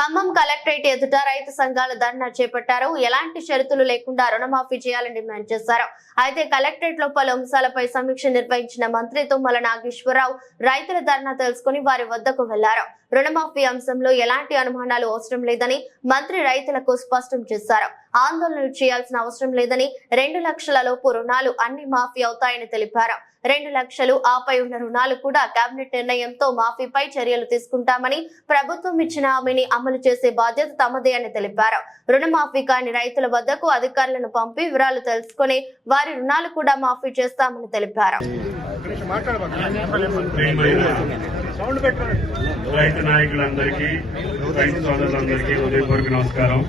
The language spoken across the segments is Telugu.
ఖమ్మం కలెక్టరేట్ ఎదుట రైతు సంఘాల ధర్నా చేపట్టారు. ఎలాంటి షరతులు లేకుండా రుణమాఫీ చేయాలని డిమాండ్ చేశారు. అయితే కలెక్టరేట్లో పలు అంశాలపై సమీక్ష నిర్వహించిన మంత్రి తుమ్మల నాగేశ్వరరావు రైతుల ధర్నా తెలుసుకుని వారి వద్దకు వెళ్ళారు. రుణమాఫీ అంశంలో ఎలాంటి అనుమానాలు అవసరం లేదని మంత్రి రైతులకు స్పష్టం చేశారు. ఆందోళనలు చేయాల్సిన అవసరం లేదని రెండు లక్షల లోపు రుణాలు అన్ని మాఫీ అవుతాయని తెలిపారు. రెండు లక్షలు ఆపై ఉన్న రుణాలు కూడా కేబినెట్ నిర్ణయంతో మాఫీపై చర్యలు తీసుకుంటామని ప్రభుత్వం ఇచ్చిన హామీని అమలు చేసే బాధ్యత తమదే అని తెలిపారు. రుణమాఫీ కాని రైతుల వద్దకు అధికారులను పంపి వివరాలు తెలుసుకుని వారి రుణాలు కూడా మాఫీ చేస్తామని తెలిపారు. రైతు నాయకులందరికీ రైతు సోదరులందరికీ ఉదయపూర్వక నమస్కారం.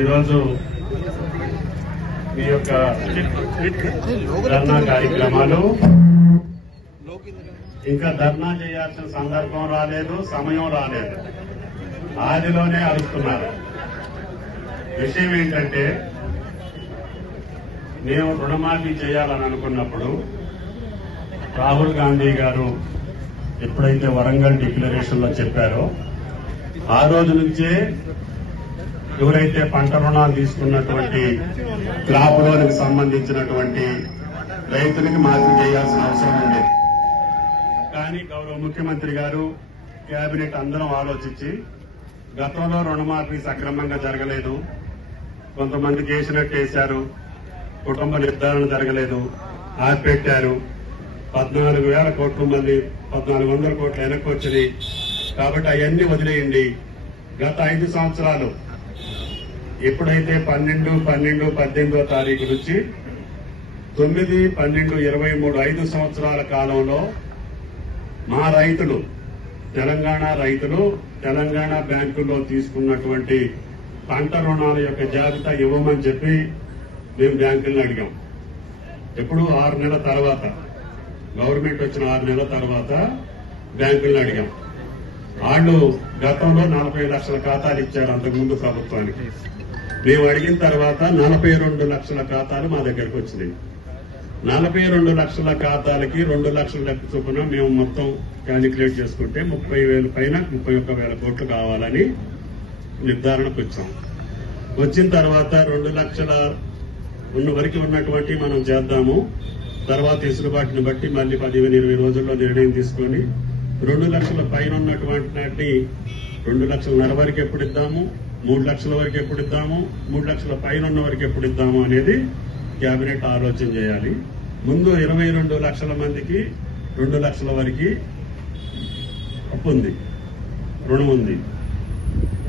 ఈరోజు మీ యొక్క ధర్నా కార్యక్రమాలు. ఇంకా ధర్నా చేయాల్సిన సందర్భం రాలేదు సమయం రాలేదు. ఆదిలోనే అరుస్తున్నారు విషయం ఏంటంటే మేము రుణమాఫీ చేయాలని అనుకున్నప్పుడు రాహుల్ గాంధీ గారు ఎప్పుడైతే వరంగల్ డిక్లరేషన్లో చెప్పారో ఆ రోజు నుంచే ఎవరైతే పంట రుణాలు తీసుకున్నటువంటి క్రాప్ లోన్కి సంబంధించినటువంటి రైతులకి మాఫీ చేయాల్సిన అవసరం ఉంది. కానీ గౌరవ ముఖ్యమంత్రి గారు కేబినెట్ అందరం ఆలోచించి గతంలో రుణమాఫీ సక్రమంగా జరగలేదు. కొంతమందికి వేసినట్టు వేశారు కుటుంబ నిర్ధారణ జరగలేదు ఆపిపెట్టారు పద్నాలుగు వేల కోట్లు మంది పద్నాలుగు వందల కోట్లు వెనక్కి వచ్చినాయి కాబట్టి అవన్నీ వదిలేయండి. గత ఐదు సంవత్సరాలు ఎప్పుడైతే పన్నెండు పన్నెండు పద్దెనిమిదో తారీఖు నుంచి తొమ్మిది పన్నెండు ఇరవై మూడు ఐదు సంవత్సరాల కాలంలో మా రైతులు తెలంగాణ రైతులు తెలంగాణ బ్యాంకుల్లో తీసుకున్నటువంటి పంట రుణాల యొక్క జాబితా ఇవ్వమని చెప్పి మేము బ్యాంకులను అడిగాం. ఎప్పుడు ఆరు నెలల తర్వాత గవర్నమెంట్ వచ్చిన ఆరు నెలల తర్వాత బ్యాంకులను అడిగాం. వాళ్ళు గతంలో నలభై లక్షల ఖాతాలు ఇచ్చారు అంతకుముందు ప్రభుత్వానికి. మేము అడిగిన తర్వాత నలభై రెండు లక్షల ఖాతాలు మా దగ్గరకు వచ్చినాయి. నలభై రెండు లక్షల ఖాతాలకి రెండు లక్షల లెక్క చొప్పున మేము మొత్తం క్యాలిక్యులేట్ చేసుకుంటే ముప్పై వేల పైన ముప్పై ఒక్క వేల కోట్లు కావాలని నిర్ధారణకు వచ్చాం. వచ్చిన తర్వాత రెండు లక్షల ఉన్న వరకు ఉన్నటువంటి మనం చేద్దాము. తర్వాత ఇసులుబాటుని బట్టి మళ్ళీ పదిహేను ఇరవై రోజుల్లో నిర్ణయం తీసుకొని రెండు లక్షల పైన ఉన్నటువంటి రెండు లక్షలన్నర వరకు ఎప్పుడు ఇద్దాము? మూడు లక్షల వరకు ఎప్పుడు ఇద్దాము? మూడు లక్షల పైన ఉన్న వరకు ఎప్పుడు ఇద్దాము అనేది కేబినెట్ ఆలోచన చేయాలి. ముందు ఇరవై రెండు లక్షల మందికి రెండు లక్షల వరకు అప్పు ఉంది. రుణం ఉంది.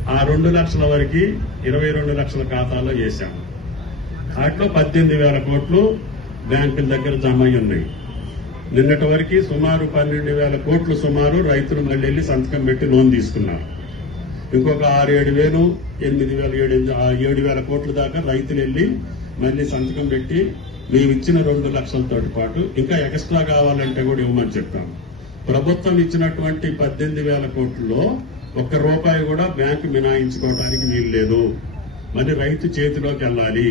ఆ రెండు లక్షల వరకు ఇరవై రెండు లక్షల ఖాతాలో వేశాము వాటిలో పద్దెనిమిది వేల కోట్లు బ్యాంకుల దగ్గర జమ అయి ఉన్నాయి. నిన్నటి వరకు సుమారు పన్నెండు వేల కోట్లు సుమారు రైతులు మళ్ళీ వెళ్ళి సంతకం పెట్టి లోన్ తీసుకున్నారు. ఇంకొక ఆరు ఏడు వేలు ఎనిమిది వేల ఏడు ఎనిమిది- ఏడు వేల కోట్ల దాకా రైతులు వెళ్ళి మళ్ళీ సంతకం పెట్టి మేము ఇచ్చిన రెండు లక్షలతో పాటు ఇంకా ఎక్స్ట్రా కావాలంటే కూడా ఇవ్వమని చెప్పాము ప్రభుత్వం ఇచ్చినటువంటి పద్దెనిమిది వేల కోట్లలో ఒక్క రూపాయి కూడా బ్యాంకు మినాయించుకోవడానికి వీలు లేదు. మరి రైతు చేతిలోకి వెళ్ళాలి.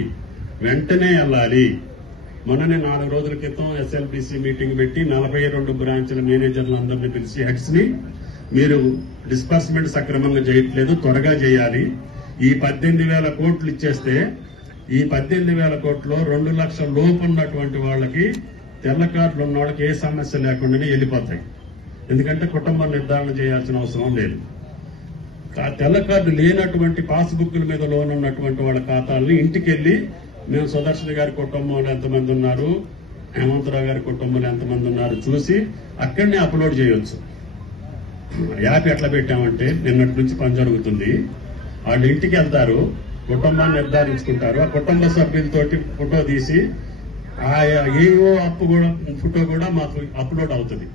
వెంటనే వెళ్ళాలి. మొన్ననే నాలుగు రోజుల క్రితం ఎస్ఎల్బిసి మీటింగ్ పెట్టి నలభై రెండు బ్రాంచ్ల మేనేజర్లందరినీ పిలిచి హెడ్స్ని మీరు డిస్బర్స్మెంట్ సక్రమంగా చేయట్లేదు త్వరగా చేయాలి. ఈ పద్దెనిమిది వేల కోట్లు ఇచ్చేస్తే ఈ పద్దెనిమిది వేల కోట్లు రెండు లక్షల లోపు ఉన్నటువంటి వాళ్ళకి తెల్ల కార్డులు ఉన్న వాళ్ళకి ఏ సమస్య లేకుండానే వెళ్ళిపోతాయి. ఎందుకంటే కుటుంబ నిర్ధారణ చేయాల్సిన అవసరం లేదు. తెల్ల కార్డు లేనటువంటి పాస్బుక్ల మీద లోన్ ఉన్నటువంటి వాళ్ళ ఖాతాలని ఇంటికి వెళ్ళి మేము సుదర్శన్ గారి కుటుంబంలో ఎంతమంది ఉన్నారు హేమంతరావు గారి కుటుంబంలో ఎంతమంది ఉన్నారు చూసి అక్కడనే అప్లోడ్ చేయొచ్చు. యాప్ ఎట్లా పెట్టామంటే నిన్నటి నుంచి పని జరుగుతుంది. వాళ్ళు ఇంటికి వెళ్తారు కుటుంబాన్ని నిర్ధారించుకుంటారు. ఆ కుటుంబ సభ్యులతోటి ఫోటో తీసి ఆ ఏవో అప్పు కూడా ఫోటో కూడా మాకు అప్లోడ్ అవుతుంది.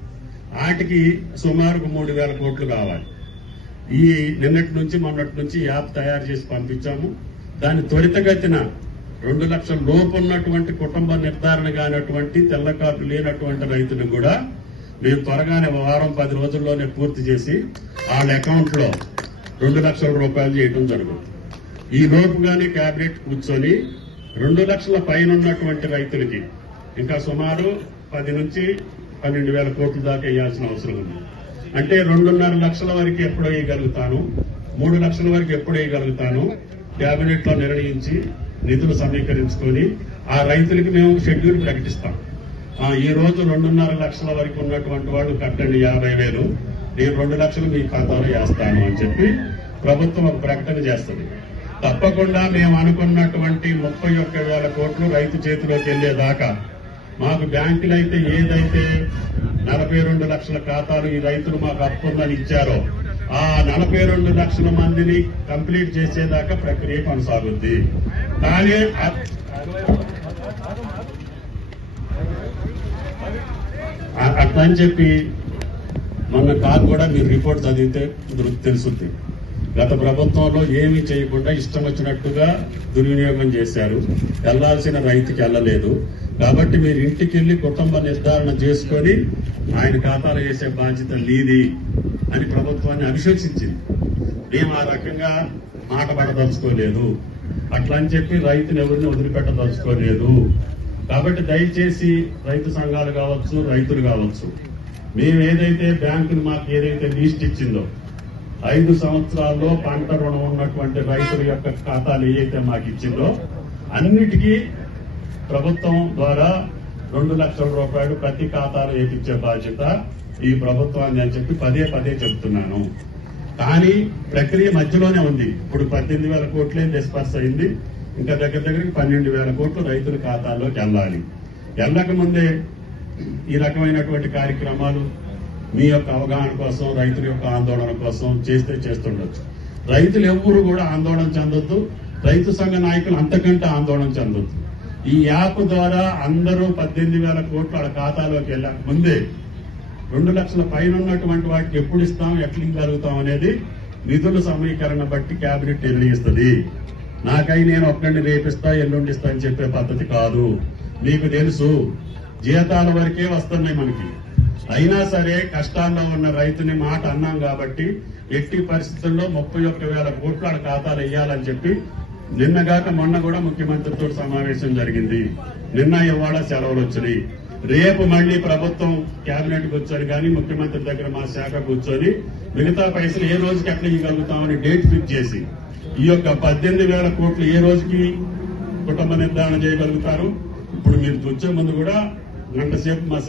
వాటికి సుమారు మూడు వేల కోట్లు కావాలి. ఈ నిన్నటి నుంచి మొన్నటి నుంచి యాప్ తయారు చేసి పంపించాము. దాన్ని త్వరితగతిన రెండు లక్షల లోపు ఉన్నటువంటి కుటుంబ నిర్ధారణ కానటువంటి తెల్ల కార్డు లేనటువంటి రైతును కూడా మేము త్వరగానే వారం పది రోజుల్లోనే పూర్తి చేసి వాళ్ళ అకౌంట్లో రెండు లక్షల రూపాయలు చేయడం జరుగుతుంది. ఈ లోపుగానే క్యాబినెట్ కూర్చొని రెండు లక్షల పైన ఉన్నటువంటి రైతులకి ఇంకా సుమారు పది నుంచి పన్నెండు వేల కోట్ల దాకా వేయాల్సిన అవసరం ఉంది. అంటే రెండున్నర లక్షల వరకు ఎప్పుడు వేయగలుగుతాను మూడు లక్షల వరకు ఎప్పుడు వేయగలుగుతాను క్యాబినెట్లో లో నిర్ణయించి నిధులు సమీకరించుకొని ఆ రైతులకి మేము షెడ్యూల్ ప్రకటిస్తాం. ఈ రోజు రెండున్నర లక్షల వరకు ఉన్నటువంటి వాళ్ళు కట్టండి యాభై వేలు. నేను రెండు లక్షలు మీ ఖాతాలో వేస్తాను అని చెప్పి ప్రభుత్వం ఒక ప్రకటన చేస్తుంది. తప్పకుండా మేము అనుకున్నటువంటి ముప్పై ఒక్క వేల కోట్లు రైతు చేతిలోకి వెళ్ళేదాకా మాకు బ్యాంకులు అయితే ఏదైతే నలభై రెండు లక్షల ఖాతాలు ఈ రైతులు మాకు అప్పుందని ఇచ్చారో ఆ నలభై రెండు లక్షల మందిని కంప్లీట్ చేసేదాకా ప్రక్రియ కొనసాగుద్ది. కానీ అట్లా అని చెప్పి మొన్న కాదు కూడా మీరు రిపోర్ట్ చదివితే తెలుస్తుంది గత ప్రభుత్వంలో ఏమీ చేయకుండా ఇష్టం వచ్చినట్టుగా దుర్వినియోగం చేశారు. వెళ్ళాల్సిన రైతుకి వెళ్ళలేదు. కాబట్టి మీరు ఇంటికి వెళ్ళి కుటుంబ నిర్ధారణ చేసుకొని ఆయన ఖాతాలో వేసే బాధ్యత లేది అని ప్రభుత్వాన్ని అవిశ్వసించింది మేము ఆ రకంగా మాట పడదలుచుకోలేదు. అట్లా అని చెప్పి రైతుని ఎవరిని వదిలిపెట్టదలుచుకోలేదు. కాబట్టి దయచేసి రైతు సంఘాలు కావచ్చు రైతులు కావచ్చు మేము ఏదైతే బ్యాంకులు మాకు ఏదైతే లీస్ట్ ఇచ్చిందో ఐదు సంవత్సరాల్లో పంట రుణం ఉన్నటువంటి రైతుల యొక్క ఖాతాలు ఏవైతే మాకు ఇచ్చిందో అన్నిటికీ ప్రభుత్వం ద్వారా రెండు లక్షల రూపాయలు ప్రతి ఖాతాలో వేయించే బాధ్యత ఈ ప్రభుత్వాన్ని అని చెప్పి పదే పదే చెప్తున్నాను. కానీ ప్రక్రియ మధ్యలోనే ఉంది. ఇప్పుడు పద్దెనిమిది వేల కోట్లే డిస్పర్స్ అయింది. ఇంకా దగ్గర దగ్గరికి పన్నెండు వేల కోట్లు రైతుల ఖాతాల్లో వెళ్ళాలి వెళ్ళక ముందే ఈ రకమైనటువంటి కార్యక్రమాలు మీ యొక్క అవగాహన కోసం రైతుల యొక్క ఆందోళన కోసం చేస్తే చేస్తుండొచ్చు. రైతులు ఎవరు కూడా ఆందోళన చెందొద్దు. రైతు సంఘ నాయకులు అంతకంటే ఆందోళన చెందొద్దు. ఈ యాప్ ద్వారా అందరూ పద్దెనిమిది వేల కోట్లు వాళ్ళ ఖాతాలోకి వెళ్ళక ముందే రెండు లక్షల పైన ఉన్నటువంటి వాటికి ఎప్పుడు ఇస్తాం ఎట్లా కలుగుతాం అనేది నిధుల సమీకరణ బట్టి కేబినెట్ నిర్ణయిస్తుంది. నాకై నేను ఒక్కడిని రేపిస్తా ఎల్లుండి ఇస్తా అని చెప్పే పద్ధతి కాదు. మీకు తెలుసు జీతాల వరకే వస్తున్నాయి మనకి. అయినా సరే కష్టాల్లో ఉన్న రైతుని మాట అన్నాం కాబట్టి ఎట్టి పరిస్థితుల్లో ముప్పై ఒక్క వేల కోట్ల ఖాతాలు వేయాలని చెప్పి నిన్నగాక మొన్న కూడా ముఖ్యమంత్రితో సమావేశం జరిగింది. నిన్న ఇవాళ సెలవులు వచ్చినాయి. రేపు మళ్ళీ ప్రభుత్వం కేబినెట్ కూర్చొని కానీ ముఖ్యమంత్రి దగ్గర మా శాఖ కూర్చొని మిగతా పైసలు ఏ రోజుకి ఎట్లా ఇవ్వగలుగుతామని డేట్ ఫిక్స్ చేసి ఈ యొక్క పద్దెనిమిది వేల కోట్లు ఏ రోజుకి కుటుంబ నిర్ధారణ చేయగలుగుతారు? ఇప్పుడు మీరు వచ్చే ముందు కూడా గంట సేపు మా